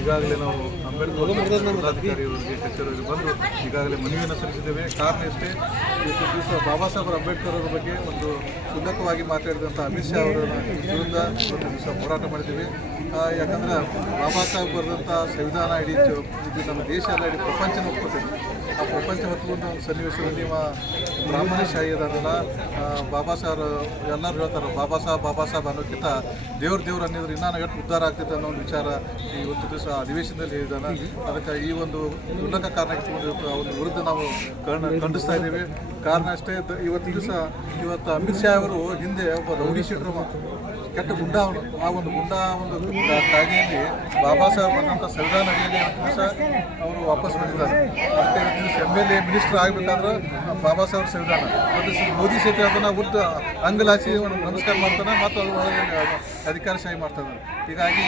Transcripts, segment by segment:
ಈಗಾಗಲೇ ನಾವು ಅಂಬೇಡ್ಕರ್ ಜಿಲ್ಲಾಧಿಕಾರಿಯವರಿಗೆ ಕಚೇರಿಗೆ ಬಂದು ಈಗಾಗಲೇ ಮನವಿಯನ್ನು ಸಲ್ಲಿಸಿದ್ದೇವೆ. ಕಾರಣ ಇಷ್ಟೇ, ಇವತ್ತು ದಿವಸ ಬಾಬಾ ಸಾಹೇಬ್ ಅಂಬೇಡ್ಕರ್ ಅವರ ಬಗ್ಗೆ ಒಂದು ಕ್ಷುಲ್ಲಕವಾಗಿ ಮಾತಾಡಿದಂಥ ಅಮಿತ್ ಶಾ ಅವರ ವಿರುದ್ಧ ಒಂದು ದಿವಸ ಹೋರಾಟ ಮಾಡಿದ್ದೀವಿ. ಯಾಕಂದರೆ ಬಾಬಾ ಸಾಹೇಬ್ ಬರೆದಂಥ ಸಂವಿಧಾನ ಇಡೀ ಇದು ನಮ್ಮ ದೇಶ ಎಲ್ಲ ಇಡೀ ಪ್ರಪಂಚನ ಒಪ್ಕೊತೇನೆ. ಆ ಪ್ರಪಂಚ ಹೊತ್ಕೊಂಡ ಒಂದು ಸನ್ನಿವೇಶದಲ್ಲಿ ಬ್ರಾಹ್ಮಣಶಾಹಿ ಅದಲ್ಲ, ಬಾಬಾ ಸಾಹೇಬ್ ಎಲ್ಲರೂ ಹೇಳ್ತಾರೆ ಬಾಬಾ ಸಾಹೇಬ್ ಅನ್ನೋಕ್ಕಿಂತ ದೇವ್ರು ಅನ್ನೋದ್ರೆ ಇನ್ನೂ ಎಷ್ಟು ಉದ್ಧಾರ ಆಗ್ತೈತೆ ಅನ್ನೋ ಒಂದು ವಿಚಾರ ಇವತ್ತು ದಿವಸ ಅಧಿವೇಶನದಲ್ಲಿ ಹೇಳಿದ್ದಾನೆ. ಅದಕ್ಕೆ ಈ ಒಂದು ಕ್ಷುಲ್ಲಕ ಕಾರಣ ಇಟ್ಕೊಂಡು ಅವ್ರ ವಿರುದ್ಧ ನಾವು ಖಂಡಿಸ್ತಾ ಇದ್ದೀವಿ. ಕಾರಣ ಅಷ್ಟೇ, ಇವತ್ತು ಅಮಿತ್ ಶಾ ಅವರು ಹಿಂದೆ ಒಬ್ಬ ರೌಡಿ ಶೀಟ್ರು ಕೆಟ್ಟ ಗುಂಡ ಅವನು. ಆ ಒಂದು ಗುಂಡ ಒಂದು ಕಾಯ್ದೆಯಲ್ಲಿ ಬಾಬಾ ಸಾಹೇಬ್ ಬಂದಂಥ ಸಂವಿಧಾನ ಅಡಿಯಲ್ಲಿ ದಿವಸ ಅವರು ವಾಪಸ್ ಬಂದಿದ್ದಾರೆ. ಮತ್ತು MLA ಮಿನಿಸ್ಟರ್ ಆಗಬೇಕಾದ್ರೆ ಬಾಬಾ ಸಾಹೇಬ್ ಸಂವಿಧಾನ ಮತ್ತು ಮೋದಿ ಸಹಿತ ಅದನ್ನು ಉದ್ದ ಅಂಗಲಾಚಿ ಒಂದು ನಮಸ್ಕಾರ ಮಾಡ್ತಾನೆ ಮತ್ತು ಅದು ಒಳಗೆ ಅಧಿಕಾರಶಾಹಿ ಮಾಡ್ತಾನೆ. ಹೀಗಾಗಿ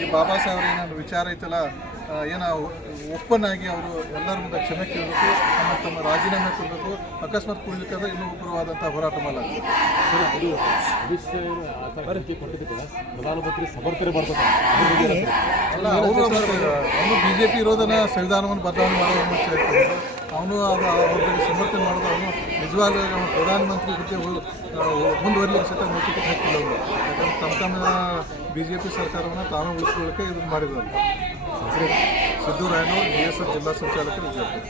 ಈ ಬಾಬಾ ಸಾಹೇಬ್ರ ಏನಾದ್ರು ವಿಚಾರ ಐತಲ್ಲ, ಒಪ್ಪನ್ನಾಗಿ ಅವರು ಎಲ್ಲರ ಮುಂದೆ ಕ್ಷಮೆ ಕೇಳಬೇಕು, ತಮ್ಮ ರಾಜೀನಾಮೆ ಕೊಡಬೇಕು. ಅಕಸ್ಮಾತ್ ಕೊಡಲಿಕ್ಕಾದ್ರೆ ಇನ್ನೂ ಉಗ್ರವಾದಂಥ ಹೋರಾಟ ಮಾಡಲಾಗಿದೆ. ಪ್ರಧಾನಮಂತ್ರಿ ಸಮರ್ಥನೆ ಮಾಡ್ತಾರೆ ಅಲ್ಲ, ಅವನು BJP ಇರೋದನ್ನ ಸಂವಿಧಾನವನ್ನು ಬದಲಾವಣೆ ಮಾಡೋದನ್ನು ಹೇಳ್ತಾರೆ. ಅವನು ಅವ್ರ ಬಗ್ಗೆ ಸಮರ್ಥನೆ ಮಾಡೋದು, ಅವನು ನಿಜವಾಗ್ಲೂ ಪ್ರಧಾನಮಂತ್ರಿ ಹುದ್ದೆ ಮುಂದುವರಲಿಕ್ಕೆ ಸಹಿತ ನೈತಿಕತೆ ಹಾಕಿಲ್ಲ ಅವರು. ಯಾಕಂದ್ರೆ ತಮ್ಮ BJP ಸರ್ಕಾರವನ್ನು ತಾನು ಉಳಿಸ್ಕೊಳ್ಳೋಕ್ಕೆ ಇದನ್ನು ಮಾಡಿದ್ರು. ಸಿದ್ದರಾಮಯ್ಯ DSS ಜಿಲ್ಲಾ ಸಂಚಾಲಕರು ವಿಜಯಪುರ.